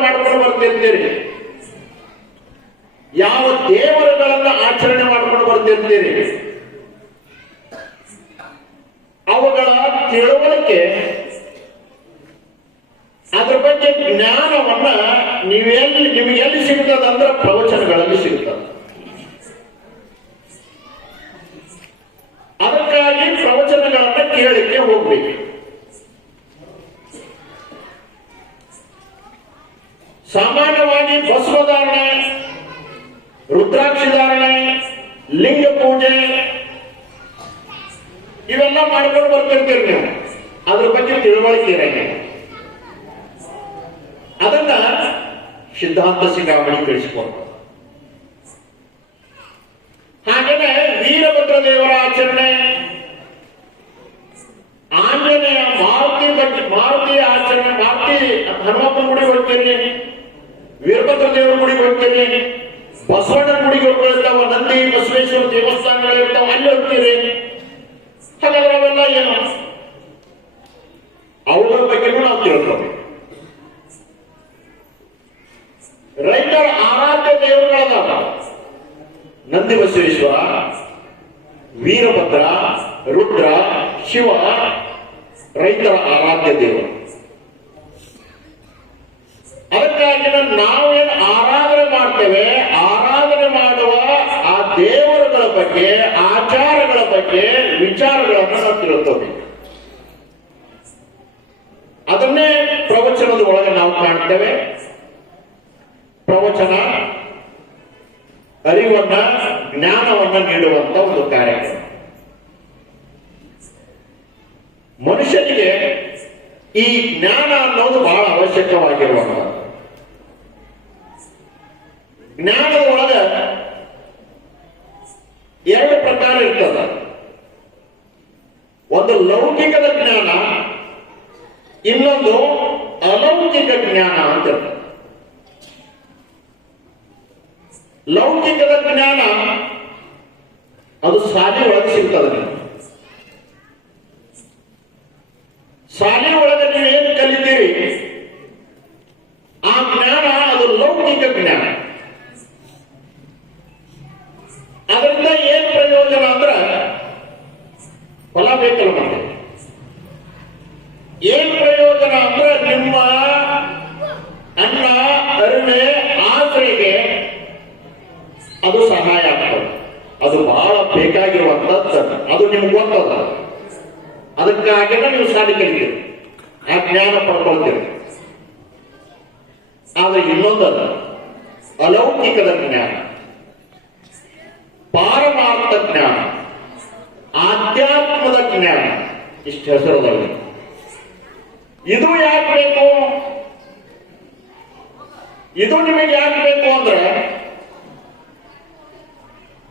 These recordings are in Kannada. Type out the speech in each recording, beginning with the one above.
ಆಚರಣೆಗಳನ್ನು ಮಾಡ್ಕೊಂಡು ಬರ್ತಿರ್ತೀರಿ? ಯಾವ ದೇವರುಗಳನ್ನ ಆಚರಣೆ ಮಾಡ್ಕೊಂಡು ಬರ್ತಿರ್ತೀರಿ? ಅವುಗಳ ತಿಳುವಳಿಕೆ ಅದ್ರ ಬಗ್ಗೆ ಜ್ಞಾನವನ್ನ ನೀವೆಲ್ಲಿ ನಿಮಗೆ ಎಲ್ಲಿ ಸಿಗ್ತದ ಅಂದ್ರೆ ಪ್ರವಚನಗಳಲ್ಲಿ ಸಿಗ್ತದೆ. ಅದಕ್ಕಾಗಿ ಪ್ರವಚನಗಳನ್ನ ಕೇಳಿಕ್ಕೆ ಹೋಗ್ಬೇಕು. ಸಾಮಾನ್ಯವಾಗಿ ಬಸವಧಾರಣೆ ರುದ್ರಾಕ್ಷಿ ಧಾರಣೆ ಲಿಂಗ ಪೂಜೆ ಇವೆಲ್ಲ ಮಾಡ್ಕೊಂಡು ಬರ್ತಿರ್ತೀರಿ ನೀವು ಅದ್ರ ಬಗ್ಗೆ ತಿಳುವಳಿಕೆ ಇರಂಗಿಲ್ಲ ಅದನ್ನ ಸಿದ್ಧಾಂತ ಸಿಂಗಾಮಣಿ ತಿಳಿಸಿಕೊಂಡು ಹಾಗೇನೆ ವೀರಭದ್ರ ದೇವರ ಆಚರಣೆ ಆಂಜನೇಯ ಮಾರುತಿ ಬಗ್ಗೆ ಮಾರುತಿ ಆಚರಣೆ ಮಾರುತಿ ಹನುಮಪ್ಪನ ಗುಡಿಗೆ ಹೋಗ್ತೀರಿ ವೀರಭದ್ರ ದೇವರ ಗುಡಿಗೆ ಹೋಗ್ತೇನೆ ಬಸವಣ್ಣ ಗುಡಿಗೆ ಹೋಗ್ತಾವ ನಂದಿ ಬಸವೇಶ್ವರ ದೇವಸ್ಥಾನಗಳಿರ್ತಾವ ಅಲ್ಲಿ ಹೋಗ್ತೀರಿ ಹಾಗಾದ್ರೆ ಅವೆಲ್ಲ ಏನು? ಅವುಗಳ ಬಗ್ಗೆ ನಾವು ತಿಳ್ಕೊಬೇಕು. ರೈತರ ಆರಾಧ್ಯ ದೇವರುಗಳಾದ ನಂದಿ ಬಸವೇಶ್ವರ, ವೀರಭದ್ರ, ರುದ್ರ, ಶಿವ ರೈತರ ಆರಾಧ್ಯ ದೇವರು. ಅದಕ್ಕಾಗಿ ಏನು ಆರಾಧನೆ ಮಾಡ್ತೇವೆ, ಆರಾಧನೆ ಮಾಡುವ ಆ ದೇವರುಗಳ ಬಗ್ಗೆ, ಆಚಾರಗಳ ಬಗ್ಗೆ, ವಿಚಾರಗಳನ್ನು ನಾವು ತಿಳ್ಕೋಬೇಕು. ಅದನ್ನೇ ಪ್ರವಚನದ ಒಳಗೆ ನಾವು ಕಾಣ್ತೇವೆ. ಪ್ರವಚನ, ಅರಿವನ್ನ, ಜ್ಞಾನವನ್ನ ನೀಡುವಂತ ಒಂದು ಕಾರ್ಯಕ್ರಮ ಮನುಷ್ಯನಿಗೆ ಈ ಜ್ಞಾನ ಅನ್ನೋದು ಬಹಳ ಅವಶ್ಯಕವಾಗಿರುವಂಥದ್ದು. ಜ್ಞಾನದ ಒಳಗ ಎರಡು ಪ್ರಕಾರ ಇರ್ತದ ಒಂದು ಲೌಕಿಕದ ಜ್ಞಾನ, ಇನ್ನೊಂದು ಅಲೌಕಿಕ ಜ್ಞಾನ ಅಂತ ಲೌಕಿಕದ ಜ್ಞಾನ, ಅದು ಶಾಲೆ ಒಳಗೆ ಸಿಗ್ತದೆ. ಶಾಲೆ ಒಳಗೆ ನೀವು ಏನು ಕಲಿತೀರಿ ಆ ಜ್ಞಾನ ಅದು ಲೌಕಿಕ ಜ್ಞಾನ ಅದರಿಂದ ಏನ್ ಪ್ರಯೋಜನ ಅಂದ್ರ ಫಲ ಬೇಕಲ್ಲ ಮತ್ತೆ ಏನ್ ಪ್ರಯೋಜನ ಅಂದ್ರೆ ನಿಮ್ಮ ಅನ್ನ ಅರುಣೆ ಆಸರೆಗೆ ಅದು ಸಹಾಯ ಆಗ್ತದೆ ಅದು ಬಹಳ ಬೇಕಾಗಿರುವಂತದ್ದು ಅದು ನಿಮ್ಗೆ ಅದಕ್ಕಾಗಿನ ನೀವು ಸಾಧಿ ಕಲಿತೀರಿ ಆ ಜ್ಞಾನ ಪಡ್ಕೊಳ್ತೀರಿ. ಆದ್ರೆ ಇನ್ನೊಂದಲ್ಲ, ಅಲೌಕಿಕದ ಜ್ಞಾನ, ಪಾರಮಾರ್ಥ ಜ್ಞಾನ, ಆಧ್ಯಾತ್ಮದ ಜ್ಞಾನ, ಇಷ್ಟು ಹೆಸರದಲ್ಲಿ ಇದು ಯಾಕೆ ಬೇಕು? ಇದು ನಿಮಗೆ ಯಾಕೆ ಬೇಕು ಅಂದ್ರೆ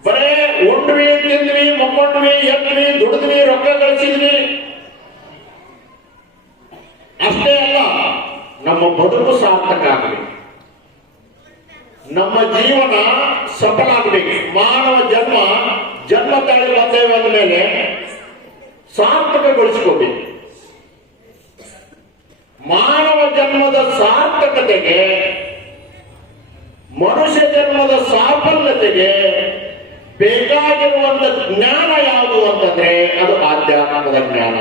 ಬರೇ ಉಂಡ್ವಿ, ತಿಂದ್ವಿ ಮಕ್ಕೊಂಡ್ವಿ ಎದ್ವಿ ದುಡಿದ್ವಿ, ರೊಕ್ಕ ಕಳಿಸಿದ್ವಿ. ಅಷ್ಟೇ ಅಲ್ಲ, ನಮ್ಮ ಬದುಕು ಸಾರ್ಥಕ ಆಗಬೇಕು ನಮ್ಮ ಜೀವನ ಸಫಲ ಆಗಬೇಕು ಮಾನವ ಜನ್ಮ ಜನ್ಮ ತಾಳಿ ಬಂದೇವೆ ಅಂದಮೇಲೆ ಸಾರ್ಥಕಗೊಳಿಸ್ಕೋಬೇಕು ಮಾನವ ಜನ್ಮದ ಸಾರ್ಥಕತೆಗೆ, ಮನುಷ್ಯ ಜನ್ಮದ ಸಾಫಲ್ಯತೆಗೆ ಬೇಕಾಗಿರುವಂತ ಜ್ಞಾನ ಯಾವುದು ಅಂತಂದ್ರೆ ಅದು ಆಧ್ಯಾತ್ಮದ ಜ್ಞಾನ.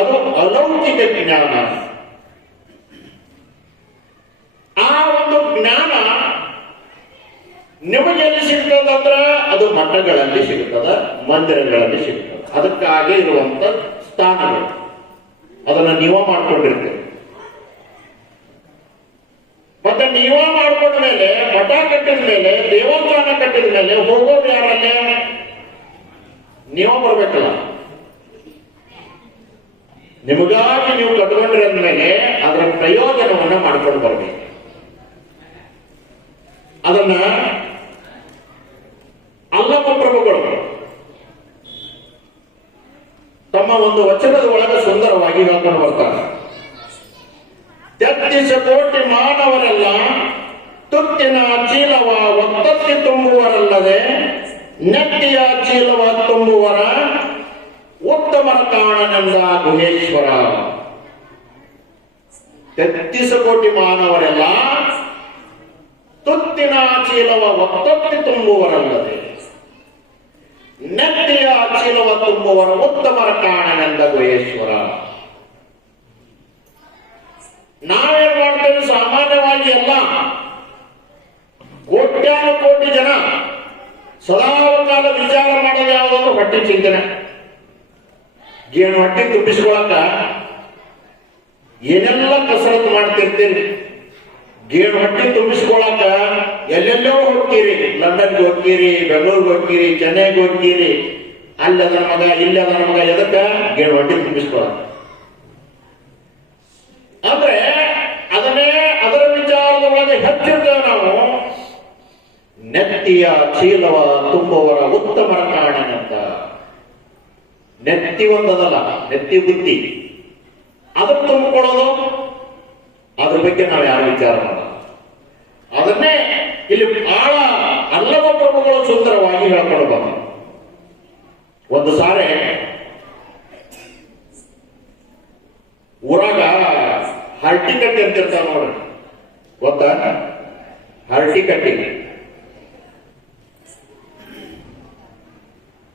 ಅದು ಅಲೌಕಿಕ ಜ್ಞಾನ. ಆ ಒಂದು ಜ್ಞಾನ ನಿಮಗೆ ಎಲ್ಲಿ ಸಿಗ್ತದಂದ್ರ ಅದು ಮಠಗಳಲ್ಲಿ ಸಿಗ್ತದ, ಮಂದಿರಗಳಲ್ಲಿ ಸಿಗ್ತದೆ. ಅದಕ್ಕಾಗಿ ಇರುವಂತ ಸ್ಥಾನಗಳು. ಅದನ್ನ ನೀವ ಮಾಡ್ಕೊಂಡಿರ್ತೀರಿ. ಮತ್ತೆ ನೀವ ಮಾಡ್ಕೊಂಡ ಮೇಲೆ, ಮಠ ಕಟ್ಟಿದ ಮೇಲೆ, ದೇವಸ್ಥಾನ ಕಟ್ಟಿದ ಮೇಲೆ ಹೋಗೋದು ಯಾರಲ್ಲೇ? ನೀವ ಬರ್ಬೇಕಲ್ಲ. ನಿಮಗಾಗಿ ನೀವು ಕಟ್ಕೊಂಡ್ರಿ ಅಂದ್ಮೇಲೆ ಅದರ ಪ್ರಯೋಜನವನ್ನ ಮಾಡ್ಕೊಂಡು ಬರ್ಬೇಕು. ಅದನ್ನ ಅಲ್ಲಮ್ಮ ಪ್ರಭುಗಳು ತಮ್ಮ ಒಂದು ವಚನದ ಒಳಗೆ ಸುಂದರವಾಗಿ ಹೇಳ್ಕೊಂಡು ಬರ್ತಾರೆ ತೆತ್ತಿಸ ಕೋಟಿ ಮಾನವರೆಲ್ಲ ತುತ್ತಿನ ಚೀಲವ ಒತ್ತತ್ತಿ ತುಂಬುವರಲ್ಲದೆ ನೆಟ್ಟಿಯ ಚೀಲವ ತುಂಬುವರ ಕಾಣನೆಂದ ತೆತ್ತಿಸ ಕೋಟಿ ಮಾನವರೆಲ್ಲ ತುತ್ತಿನ ಚೀಲವ ಒತ್ತೊತ್ತಿ ತುಂಬುವರಲ್ಲದೆ. ನೆತ್ತಿಯ ಚೀಲವ ತುಂಬುವರ ಉತ್ತಮರ ಕಾರಣನೆಂದ ಗುಹೇಶ್ವರ ನಾವೇನ್ ಮಾಡ್ತೇವೆ? ಸಾಮಾನ್ಯವಾಗಿ ಎಲ್ಲ ಕೋಟ್ಯಾನು ಕೋಟಿ ಜನ ಸದಾಕಾಲ ವಿಚಾರ ಮಾಡೋದು ಯಾವುದಂದ್ರೆ ಹೊಟ್ಟೆ ಚಿಂತನೆ. ಏನು ಹೊಟ್ಟೆ ತುಂಬಿಸ್ಕೊಳಕ? ಏನೆಲ್ಲ ಕಸರತ್ತು ಮಾಡ್ತಿರ್ತೀರಿ? ಗೇಣ್ ಹೊಟ್ಟೆ ತುಂಬಿಸ್ಕೊಳಕ? ಎಲ್ಲೆಲ್ಲೋ ಹೋಗ್ತೀರಿ. ಲಂಡನ್ಗೆ ಹೋಗ್ತೀರಿ, ಬೆಂಗಳೂರಿಗೆ ಹೋಗ್ತೀರಿ, ಚೆನ್ನೈಗೆ ಹೋಗ್ತೀರಿ. ಅಲ್ಲಿ ಅದರ ಮಗ ಇಲ್ಲಿ ಅದರ ಮಗ ಎದಕ್ಕ? ಗೇಣು ಹೊಟ್ಟೆ ತುಂಬಿಸ್ಕೊಳಕ. ಆದ್ರೆ ಅದನ್ನೇ ಅದರ ವಿಚಾರದ ಒಳಗೆ ಹೆಚ್ಚಿರ್ತೇವೆ ನಾವು. ನೆತ್ತಿಯ ಚೀಲವ ತುಂಬುವರ ಉತ್ತಮರ ಕಾರಣನಂತ ನೆತ್ತಿ ಒಂದದಲ್ಲ ನೆತ್ತಿ ಬುದ್ಧಿ. ಅದನ್ನು ತುಂಬಿಕೊಳ್ಳೋದು, ಅದ್ರ ಬಗ್ಗೆ ನಾವು ಯಾರು ವಿಚಾರ ಮಾಡಲ್ಲ ಅದನ್ನೇ ಇಲ್ಲಿ ಬಹಳ ಅಲ್ಲವ ಪ್ರಭುಗಳು ಸುಂದರವಾಗಿ ಹೇಳ್ಕೊಳ್ಬಹುದು ಒಂದು ಸಾರಿ, ಊರಾಗ ಹರಟಿ ಕಟ್ಟಿ ಅಂತಿರ್ತಾವ ನೋಡ್ರಿ. ಗೊತ್ತಾ? ಹರಟಿ ಕಟ್ಟಿ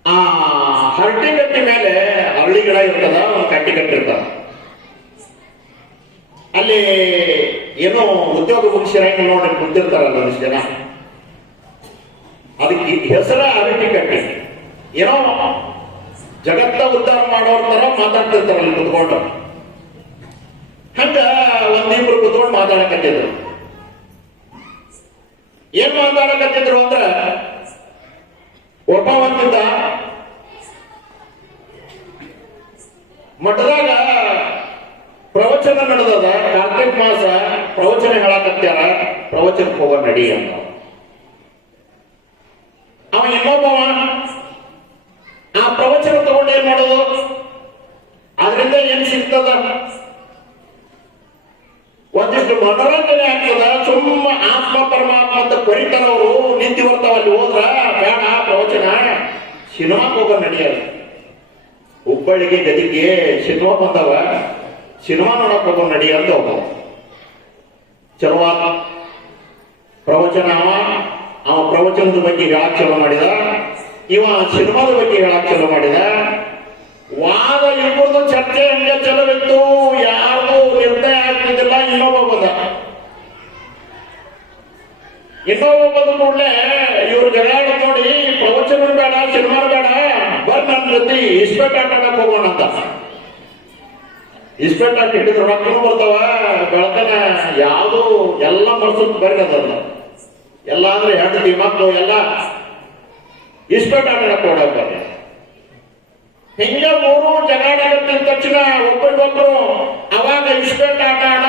ಆ ಹರಟಿ ಕಟ್ಟಿ ಮೇಲೆ ಅರಳಿ ಗಿಡ ಇರ್ತದ ಒಂದು ಕಟ್ಟಿ ಕಟ್ಟಿರ್ತಾರ. ಅಲ್ಲಿ ಏನೋ ಉದ್ಯೋಗ ಮುಗಿಸಿರಂಗ ನೋಡಿ ಕುಂತಿರ್ತಾರಲ್ಲ ಒಂದಿಷ್ಟು ಜನ. ಅದಕ್ಕೆ ಹೆಸರ ಅರಟಿ ಕಟ್ಟಿ. ಏನೋ ಜಗತ್ತ ಉದ್ಧಾರ ಮಾಡೋರ್ ತರ ಮಾತಾಡ್ತಿರ್ತಾರ ಅಲ್ಲಿ ಕುತ್ಕೊಂಡು. ಹಂಗ ಒಂದಿಬ್ರು ಕುತ್ಕೊಂಡು ಮಾತಾಡಕತ್ತಿದ್ರು. ಏನ್ ಮಾತಾಡಕತ್ತಿದ್ರು ಅಂದ್ರ, ಒಬ್ಬ ಒಂದಿದ್ದ ಮಠದಾಗ ಪ್ರವಚನ ನಡೆದದ, ಕಾರ್ತಿಕ್ ಮಾಸ ಪ್ರವಚನ ಹೇಳಕತ್ಯಾರ ಪ್ರವಚನಕ್ಕೆ ಹೋಗ ನಡಿ ಅಂತ. ಅವ ಇನ್ನೊಬ್ಬವ ಆ ಪ್ರವಚನ ತಗೊಂಡು ಮಾಡೋದು? ಅದರಿಂದ ಏನ್ ಸಿಗ್ತದ? ಒಂದಿಷ್ಟು ಮನೋರಂಜನೆ ಆಗ್ತದ, ಸುಮ್ಮ ಆತ್ಮ ಪರಮಾತ್ಮ ಅಂತ ಕರಿತಾರವರು ನಿಂತಿ ಬರ್ತಾವ ಅಲ್ಲಿ ಹೋದ್ರ ಬೇಡ ಪ್ರವಚನ ಸಿನಿಮಾ ಹೋಗ ನಡೆಯಲ್ಲ. ಹುಬ್ಬಳ್ಳಿಗೆ ಗದಿಗೆ ಸಿನಿಮಾ ಬಂದವ, ಸಿನಿಮಾ ನೋಡಕ್ ಹೋಗೋ ನಡಿ ಅಂತ ಹೋಗ ಚಲೋ. ಪ್ರವಚನ ಅವ ಅವ ಪ್ರವಚನದ ಬಗ್ಗೆ ಹೇಳಕ್ ಚಲೋ ಮಾಡಿದ. ಇವ ಸಿನಿಮಾದ ಬಗ್ಗೆ ಹೇಳಕ್ ಚಲೋ ಮಾಡಿದ. ವಾದ ಇಬ್ಬರದು ಚರ್ಚೆ ಹಂಗೆ ಚಲವಿತ್ತು. ಯಾರು ನಿರ್ಣಯ ಆಗ್ತಿದ್ದಿಲ್ಲ, ಇನ್ನೊಬ್ಬ ಬಂದ. ಇನ್ನೊಬ್ಬ ಬಂದ ಕೂಡಲೇ ಇವ್ರು ಜಗಳ ನೋಡಿ, ಪ್ರವಚನ ಬೇಡ, ಸಿನಿಮಾ ಬೇಡ, ಬರ್ ನನ್ನ ಜೊತೆ ಇಷ್ಟ ಅಂತ. ಇಸ್ಪೆಟ್ ಆಟ ರೊಕ್ಕನೂ ಬರ್ತಾವ ಬೆಳಕನ ಯಾವುದು ಎಲ್ಲ ಮರ್ಸು ಬರ್ರಿ ಅದನ್ನ ಎಲ್ಲ ಅಂದ್ರೆ ಹೆಂಡತಿ ಮಕ್ಕಳು ಎಲ್ಲ. ಇನ್ಸ್ಪೆಕ್ಟರ್ ಬರ್ರಿ ಹಿಂಗ ಮೂರು ಜಗಾಡಕತ್ತಿದ ತಕ್ಷಣ ಒಬ್ಬರಿಗೊಬ್ರು ಅವಾಗ ಇಸ್ಪೆಟ್ ಆಟ ಆಡ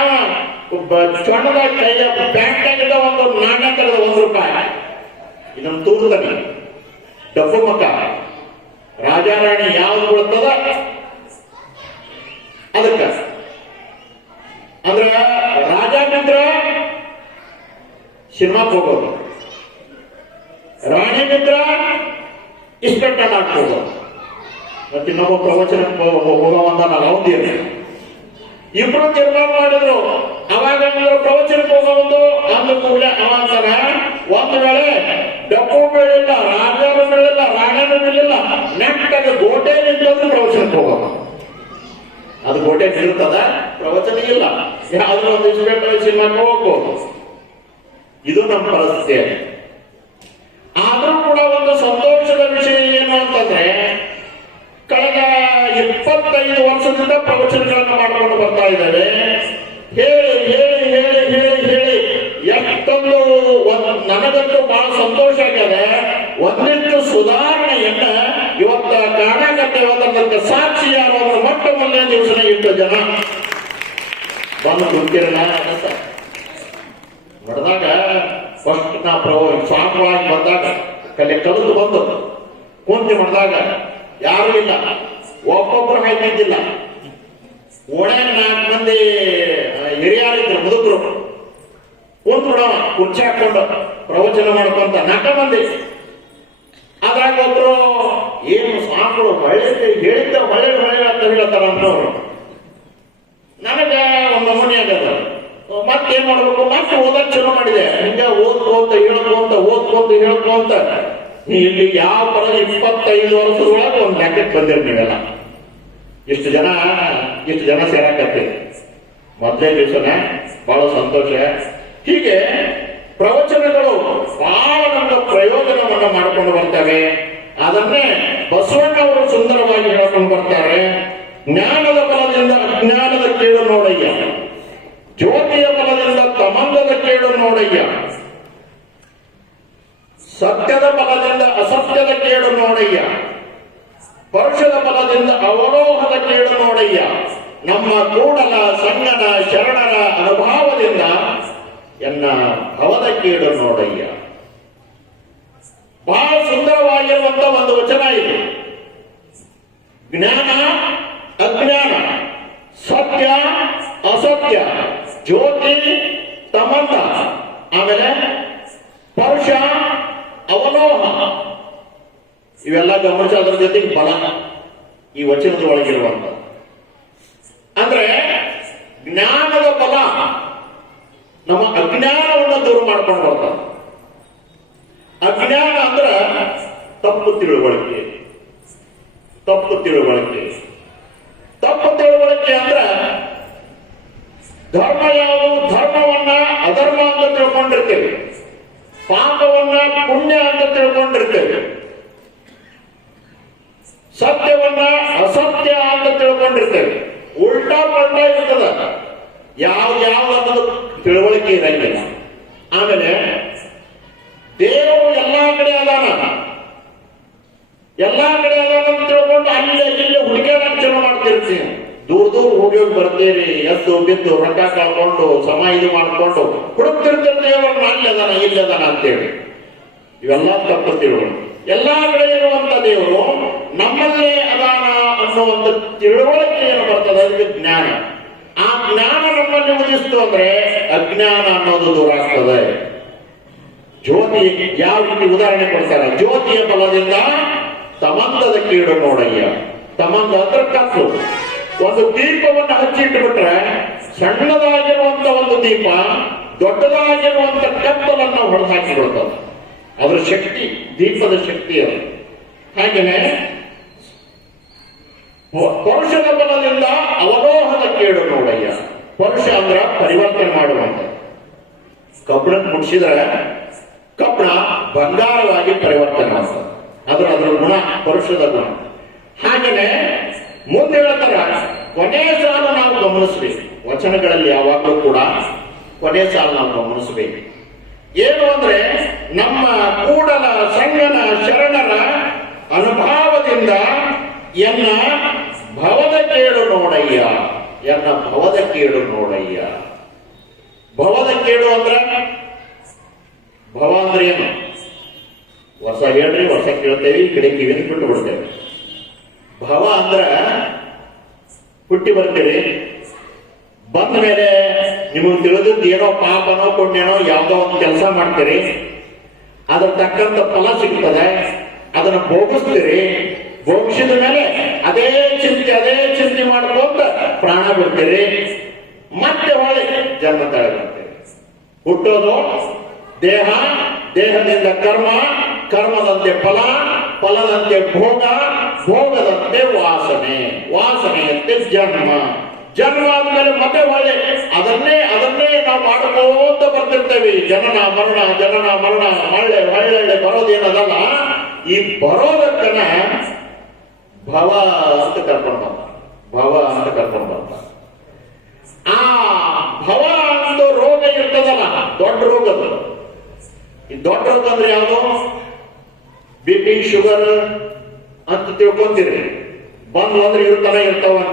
ಚೊಣ್ಣದ ಕೈಯ ಬ್ಯಾಂಕ್ನಾಗಿದ್ದ ಒಂದು ನಾಣ್ಯ ತೆಗೆದ ಒಂದು ರೂಪಾಯಿ. ಇದನ್ನು ತೂತದಲ್ಲಿ ಡಬ್ಬು ಮಕ್ಕ. ರಾಜಾರಾಣಿ ಯಾವ್ದು ಬೀಳ್ತದ ಅದಕ್ಕ. ಅಂದ್ರ ರಾಜ ಮಿತ್ರ ಸಿನಿಮಾ ಹೋಗೋದು ರಾಣಿ ಮಿತ್ರ ಇಷ್ಟ ಹೋಗೋದು ಮತ್ತೆ ಇನ್ನೊಬ್ಬ ಪ್ರವಚನ ಹೋಗವಂತ ಅವಧಿಯಲ್ಲಿ ಇಬ್ರು ತೀರ್ಮಾನ ಮಾಡಿದ್ರು. ಅವಾಗ ಪ್ರವಚನ ಹೋಗೋದು ಅಂದ ಕೂಡಲೇ ಅವಾಗ ಒಂದು ವೇಳೆ ಡಬ್ಬು ಬೀಳಿಲ್ಲ ರಾಜ ಬೀಳಿಲ್ಲ, ರಾಣಿ ಬೀಳಿಲ್ಲ, ನೆಟ್ಟಾಗ ಗೋಟೆ ನಿಂತಂದ್ರೆ ಪ್ರವಚನಕ್ಕೆ ಹೋಗೋದು. ಅದು ಗೋಟೆ ನಿಲ್ಲುತ್ತದ? ಪ್ರವಚನ ಇಲ್ಲ. ಯಾವ್ದು ಒಂದು ಪ್ರವಚನ ಸಿನಿಮಾಕ್ಕೆ ಹೋಗ್ಬೋದು ಇದು ನಮ್ಮ ಪರಿಸ್ಥಿತಿ. ಆದ್ರೂ ಕೂಡ ಒಂದು ಸಂತೋಷದ ವಿಷಯ ಏನು ಅಂತಂದ್ರೆ, ಕಳೆದ ಇಪ್ಪತ್ತೈದು ವರ್ಷದಿಂದ ಪ್ರವಚನಗಳನ್ನು ಮಾಡಿಕೊಂಡು ಬರ್ತಾ ಇದ್ದಾರೆ ಹೇಳಿ ಹೇಳಿ ಹೇಳಿ ಹೇಳಿ ಹೇಳಿ. ಎಷ್ಟೊಂದು ನನಗಂತೂ ಬಹಳ ಸಂತೋಷ ಆಗ್ಯದ ಒಂದಿಷ್ಟು ಸುಧಾರಣೆಯನ್ನ ಇವತ್ತ ಕಾಣಕತ್ತೆ ಅದಕ್ಕೆ ಸಾಕ್ಷಿ ಯಾರು ಅಂದ್ರೆ ಮೊಟ್ಟ ಮೊದಲನೇ ದಿವಸನೇ ಇಟ್ಟು ಜನ. ಬಂದು ಕುಂತಿರಲ್ಲ ಅನಸ ನಡೆದಾಗ ಫಸ್ಟ್ ನಾ ಪ್ರಭು ಸ್ವಾಮಿಗಳಾಗಿ ಬಂದಾಗ ಕಲೆ ಕಲಿತು ಬಂದು ಕುಂತಿ ಮಾಡಿದಾಗ ಯಾರು ಇಲ್ಲ. ಒಬ್ಬೊಬ್ರು ಹಾಕಿದ್ದಿಲ್ಲ ಓಣ್ಯಾಗ ನಾಲ್ಕು ಮಂದಿ ಹಿರಿಯರಿದ್ರು, ಮುದುಕರು. ಕುಂತ್ ಬಿಡವ ಕುರ್ಚಿ ಹಾಕೊಂಡು ಪ್ರವಚನ ಮಾಡ್ಕೊಂತ ನಾಲ್ಕ ಮಂದಿ. ಅದ್ರಾಗ ಒಬ್ರು ಏನು ಸಾಕು ಒಳ್ಳೆ ಹೇಳಿದ್ದ ಒಳ್ಳೆ ಒಳ್ಳೆ ಅಂತ ಹೇಳ್ತಾರ ಅಂತವ್ರು ನನಗೆ ಒಂದು ನಮೂನೆ ಆಗದ ಮತ್ತೇನ್ ಮಾಡ್ಬೇಕು? ಮತ್ತೆ ಓದಕ್ ಚಲೋ ಮಾಡಿದೆ. ಹಿಂಗ ಓದ್ಕೊಂತ ಹೇಳ್ಕೊಂತ ಓದ್ಕೊಂತ ಹೇಳ್ಕೊಂತ ಇಲ್ಲಿ ಯಾವ ತರ ಇಪ್ಪತ್ತೈದು ವರ್ಷದೊಳಗೆ ಒಂದ್ ಲೆಕ್ಕಕ್ಕೆ ಬಂದಿರ ನೀವೆಲ್ಲ. ಇಷ್ಟು ಜನ ಇಷ್ಟು ಜನ ಸೇರಾಕತ್ತೆ. ಮೊದಲೇ ದಿವಸನೇ ಬಹಳ ಸಂತೋಷ. ಹೀಗೆ ಪ್ರವಚನಗಳು ಬಹಳ ಪ್ರಯೋಜನವನ್ನ ಮಾಡಿಕೊಂಡು ಬರ್ತವೆ ಅದನ್ನೇ ಬಸವಣ್ಣವರು ಸುಂದರವಾಗಿ ಹೇಳ್ಕೊಂಡು ಬರ್ತಾರೆ. ಜ್ಞಾನದ ಬಲದಿಂದ ಅಜ್ಞಾನದ ಕೇಳು ನೋಡಯ್ಯ. ಜ್ಯೋತಿಯ ಬಲದಿಂದ ತಮಂಗದ ಕೇಳು ನೋಡಯ್ಯ. ಸತ್ಯದ ಬಲದಿಂದ ಅಸತ್ಯದ ಕೇಳು ನೋಡಯ್ಯ. ಪರುಷದ ಬಲದಿಂದ ಅವಲೋಹದ ಕೇಳು ನೋಡಯ್ಯ. ನಮ್ಮ ಕೂಡಲ ಸಣ್ಣನ ಶರಣರ ಅನುಭಾವದಿಂದ ಎನ್ನ ಭವದ ಕೇಳು ನೋಡಯ್ಯ ಬಹಳ ಸುಂದರವಾಗಿರುವಂತ ಒಂದು ವಚನ ಇದು ಜ್ಞಾನ ಅಜ್ಞಾನ ಸತ್ಯ ಅಸತ್ಯ ಜ್ಯೋತಿ ತಮಂದ ಆಮೇಲೆ ಪರುಷ ಅವಲೋಹ ಇವೆಲ್ಲ ಗಮನಿಸಿ ಅದ್ರ ಜೊತೆಗೆ ಬಲ ಈ ವಚನದ ಒಳಗಿರುವಂತ ಅಂದ್ರೆ ಜ್ಞಾನದ ಬಲ ನಮ್ಮ ಅಜ್ಞಾನವನ್ನು ದೂರ ಮಾಡ್ಕೊಂಡು ಬರ್ತಾನೆ ಅಜ್ಞಾನ ಅಂದ್ರ ತಪ್ಪು ತಿಳುವಳಿಕೆ. ತಪ್ಪು ತಿಳುವಳಿಕೆ. ತಪ್ಪು ತಿಳುವಳಿಕೆ ಅಂದ್ರ ಧರ್ಮ ಯಾವುದು? ಧರ್ಮವನ್ನ ಅಧರ್ಮ ಅಂತ ತಿಳ್ಕೊಂಡಿರ್ತೇವೆ. ಪಾಪವನ್ನ ಪುಣ್ಯ ಅಂತ ತಿಳ್ಕೊಂಡಿರ್ತೇವೆ. ಸತ್ಯವನ್ನ ಅಸತ್ಯ ಅಂತ ತಿಳ್ಕೊಂಡಿರ್ತೇವೆ. ಉಲ್ಟಾ ಪಲ್ಟಾ ಇರ್ತದ. ಯಾವ ಯಾವ ತಿಳುವಳಿಕೆ ಇರಂಗಿಲ್ಲ ಆಮೇಲೆ, ದೇವರು ಎಲ್ಲಾ ಕಡೆ ಅದಾನ. ಎಲ್ಲಾ ಕಡೆ ಅದಾನ ಅಂತ ತಿಳ್ಕೊಂಡು ಅಲ್ಲೇ ಇಲ್ಲೇ ಹುಡುಕಾಡಕ್ ಚಲೋ ಮಾಡ್ತಿರ್ತೀನಿ. ದೂರ ದೂರ ಹೋಗಿ ಬರ್ತೀರಿ, ಎದ್ದು, ಬಿದ್ದು, ರೊಕ್ಕ ಕಳ್ಕೊಂಡು, ಸಮ ಇದು ಮಾಡ್ಕೊಂಡು ಹುಡುಕ್ತಿರ್ತಾರೆ ದೇವರನ್ನ ಅಲ್ಲಿ ಅದಾನ, ಇಲ್ಲಿ ಅದಾನ ಅಂತೇಳಿ. ಇವೆಲ್ಲ ತಪ್ಪು ತಿಳುವಳಿಕೆ ಎಲ್ಲಾ ಕಡೆ ಇರುವಂತ ದೇವರು ನಮ್ಮಲ್ಲೇ ಅದಾನ ಅನ್ನುವಂತ ತಿಳುವಳಿಕೆ ಏನು ಬರ್ತದೆ, ಅದಕ್ಕೆ ಜ್ಞಾನ. ಆ ಜ್ಞಾನ ನಮ್ಮಲ್ಲಿ ಉದಿಸ್ತು ಅಂದ್ರೆ ಅಜ್ಞಾನ ಅನ್ನೋದು ದೂರ ಆಗ್ತದೆ ಜ್ಯೋತಿ ಯಾವ ರೀತಿ ಉದಾಹರಣೆ ಕೊಡ್ತಾರೆ? ಜ್ಯೋತಿಯ ಬಲದಿಂದ ತಮಂದದ ಕೀಡು ನೋಡಯ್ಯ. ತಮಂದ ಅಂದ್ರೆ ಕತ್ಲು ಒಂದು ದೀಪವನ್ನು ಹಚ್ಚಿಟ್ಬಿಟ್ರೆ ಸಣ್ಣದಾಗಿರುವಂತ ಒಂದು ದೀಪ ದೊಡ್ಡದಾಗಿರುವಂತ ಕತ್ತಲನ್ನು ಹೊಡೆದು ಹಾಕಿಬಿಡ್ತದೆ ಅದರ ಶಕ್ತಿ, ದೀಪದ ಶಕ್ತಿ ಅದು. ಹಾಗೆಯೇ ಪುರುಷದ ಬಲದಿಂದ ಅವಲೋಹದ ಕೇಡು ನೋಡಯ್ಯ. ಪರುಷ ಅಂದ್ರ ಪರಿವರ್ತನೆ ಮಾಡುವಂತ. ಕಬ್ಬಣ ಮುಟ್ಸಿದ್ರೆ ಕಬ್ಬಣ ಬಂಗಾರವಾಗಿ ಪರಿವರ್ತನೆ ಆಗ್ತದೆ ಅದ್ರ ಅದರ ಗುಣ ಪರುಷದ ಗುಣ. ಹಾಗೆಯೇ ಮುಂದೆ ಹೇಳ್ತಾರ, ಕೊನೆ ಸಾಲ ನಾವು ಗಮನಿಸ್ಬೇಕು. ವಚನಗಳಲ್ಲಿ ಯಾವಾಗಲೂ ಕೂಡ ಕೊನೆ ಸಾಲ ನಾವು ಗಮನಿಸಬೇಕು. ಏನು ಅಂದ್ರೆ ನಮ್ಮ ಕೂಡಲ ಸಂಗನ ಶರಣರ ಅನುಭಾವದಿಂದ ಎನ್ನ ಭವದ ಕೇಳು ನೋಡಯ್ಯ ಎನ್ನ ಭವದ ಕೇಳು ನೋಡಯ್ಯ ಭವದ ಕೇಳು ಅಂದ್ರೆ ಭವ ಅಂದ್ರೆ ಏನು ಹೊಸ ಹೇಳ್ರಿ ಹೊಸ ಕೇಳ್ತೇವೆ ಈ ಕಡೆ ಕಿವಿನ ಬಿಟ್ಟು ಬಿಡ್ತೇವೆ ಭವ ಅಂದ್ರ ಹುಟ್ಟಿ ಬರ್ತೀರಿ ಬಂದ ಮೇಲೆ ನಿಮಗೆ ತಿಳಿದದ್ದು ಏನೋ ಪಾಪನೋ ಪುಣ್ಯನೋ ಯಾವುದೋ ಒಂದು ಕೆಲಸ ಮಾಡ್ತೀರಿ. ಅದ್ರ ತಕ್ಕಂತ ಫಲ ಸಿಗ್ತದೆ. ಅದನ್ನ ಭೋಗಿಸ್ತೀರಿ. ಭೋಗಿಸಿದ ಮೇಲೆ ಅದೇ ಚಿಂತೆ ಅದೇ ಚಿಂತೆ ಮಾಡ್ಕೊಂತ ಪ್ರಾಣ ಬಿಡ್ತೀರಿ. ಮತ್ತೆ ಹೊಳೆ ಜನ್ಮ ತಳೆ ಹುಟ್ಟೋದು ದೇಹ, ದೇಹದಿಂದ ಕರ್ಮ, ಕರ್ಮದಂತೆ ಫಲ ಫಲದಂತೆ ಭೋಗ, ಭೋಗದಂತೆ ವಾಸನೆ. ವಾಸನೆಯಂತೆ ಜನ್ಮ. ಜನ್ಮ ಆದ್ಮೇಲೆ ಮತ್ತೆ ಒಳ್ಳೆ ಅದನ್ನೇ ಅದನ್ನೇ ನಾವು ಮಾಡ್ಕೋತ ಬರ್ತಿರ್ತೇವೆ. ಜನನ, ಮರಣ ಜನನ, ಮರಣ ಮಳ್ಳೆ ಹೊಳ್ಳೆ ಬರೋದೇನದಲ್ಲ ಈ ಬರೋದಕ್ಕನ ಭವ ಅಂತ ಕರ್ಕೊಂಡು ಬರ್ತ ಭವ ಅಂತ ಕರ್ಕೊಂಡು ಬರ್ತ ಆ ಭವ ಅಂತ ರೋಗ ಇರ್ತದಲ್ಲ, ದೊಡ್ಡ ರೋಗ ಈ ದೊಡ್ಡ ರೋಗ ಅಂದ್ರೆ ಯಾವುದು? ಬಿ ಪಿ ಶುಗರ್ ಅಂತ ತಿಳ್ಕೊಂತೀರಿ. ಬಂದು ಅಂದ್ರೆ ಇರ್ತಾನೆ ಇರ್ತಾವ